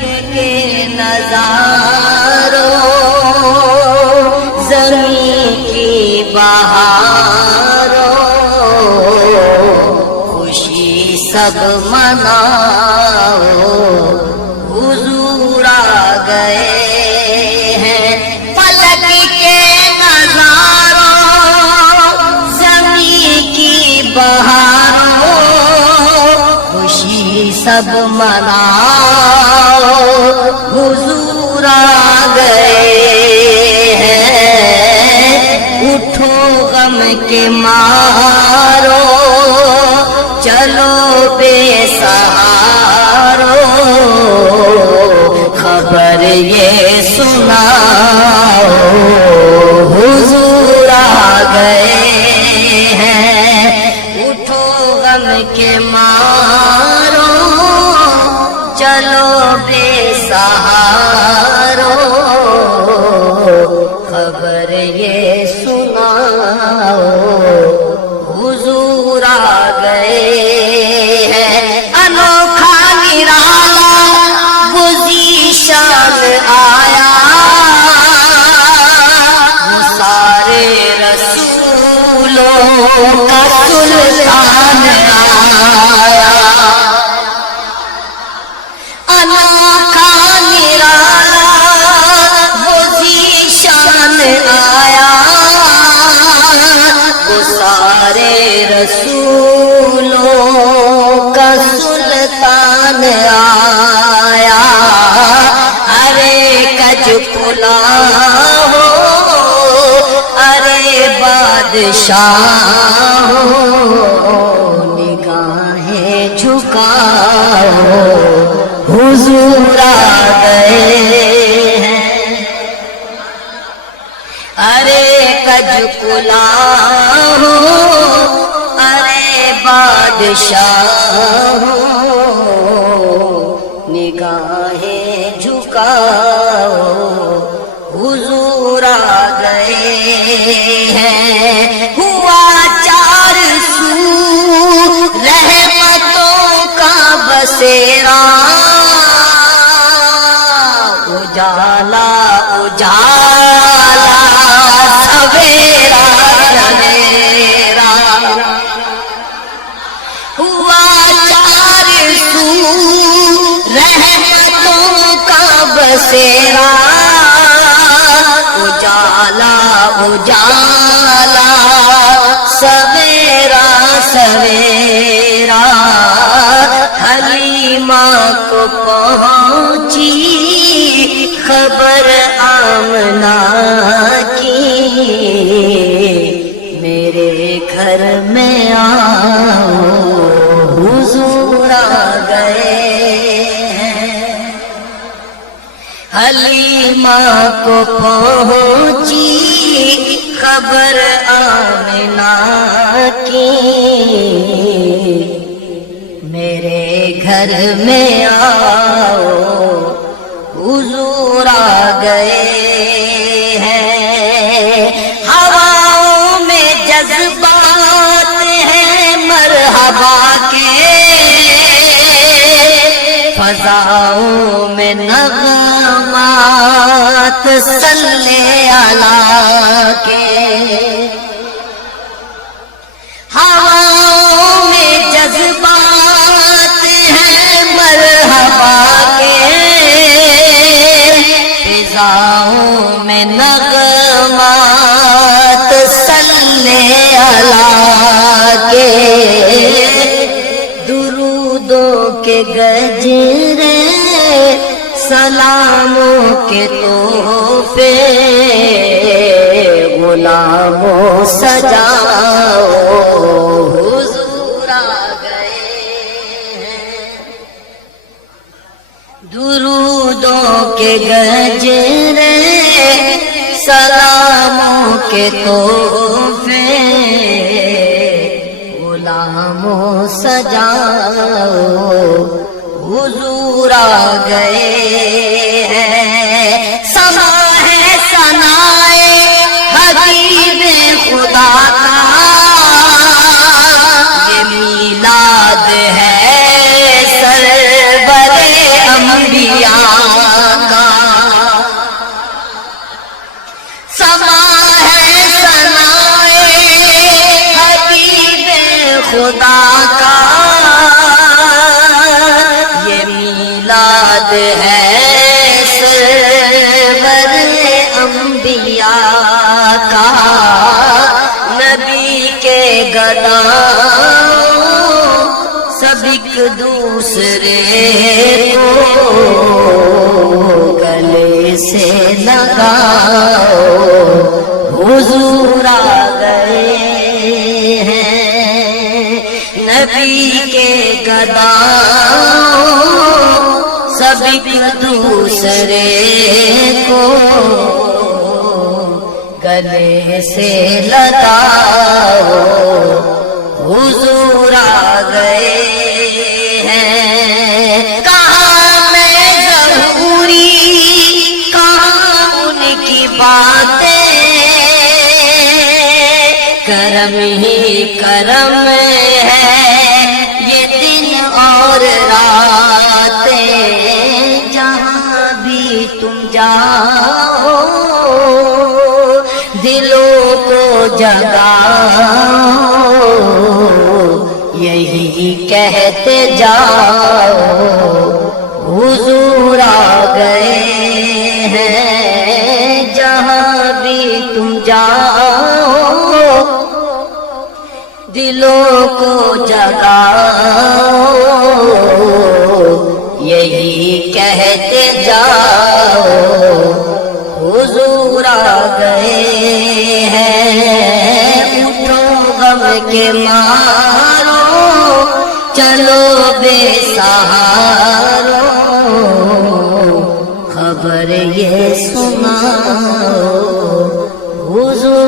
کے نظاروں زمین کی بہاروں خوشی سب مناؤ حضور آ گئے ہیں فلک کے نظاروں زمین کی بہاروں خوشی سب مناؤ حضور آ گئے ہیں اٹھو غم کے مارو چلو بے سہارو خبر یہ سناؤ حضور آ گئے ہیں اٹھو غم کے مارو چلو بے سہارو خبر یہ سناؤ حضور آ گئے ہیں انوکھا نرالا بزی شان آیا وہ سارے رسولوں کا سلطان آیا انوکھا نرالا بزی شان آیا وہ سارے رسولوں کا سلطان آیا ارے کج پلا ہو ارے بادشاہ ہو نگاہیں جھکاؤ حضور آ گئے ہیں ارے کج پلا ہو ارے بادشاہ ہو نگاہیں جھکاؤ حضور آ گئے ہیں ہوا چار سو رحمتوں کا بسیرا اجالا اجالا سویرا سویرا ہوا چار سو رحمتوں کا بسیرا اجالا اجالا سویرا سویرا حلیمہ کو پہنچی خبر آمنہ کی میرے گھر میں آؤ حضور آ گئے ہیں حلیمہ کو پہنچی خبر آمنہ کی میرے گھر میں آؤ حضور آ گئے ہیں ہواؤں میں جذبات ہیں مرحبا کے فضاؤں میں نغمات صلی اللہ کے ہواؤں میں جذبات ہیں مرحبا کے فضاؤں میں نغمات صلی اللہ کے درودوں کے گجرے سلاموں کے تحفے غلاموں سجاؤ حضور آ گئے ہیں درودوں کے گجرے سلاموں کے تحفے غلاموں سجاؤ حضور آ گئے ہیں سما ہے ثنائے حبیب خدا کا یہ میلاد ہے سرور انبیاء ہے سرور انبیاء کا، نبی کے گداؤں سب ایک دوسرے کو گلے سے لگاؤ، حضور آ گئے ہیں نبی کے گداؤں سب ایک دوسرے کو گلے سے لگاؤ، حضور آ گئے ہیں۔ کہاں میں ضروری، کہاں ان کی باتیں، کرم ہی کرم ہے یہ دن اور راتیں، جہاں بھی تم جاؤ دلوں کو جگاؤ، یہی کہتے جاؤ، حضور آ گئے ہیں جہاں بھی تم جاؤ دلوں کو جگاؤ، یہی کہتے جاؤ، حضور آ گئے ہیں۔ اٹھو غم کے مارو چلو بے سہارو، خبر یہ سناؤ، حضور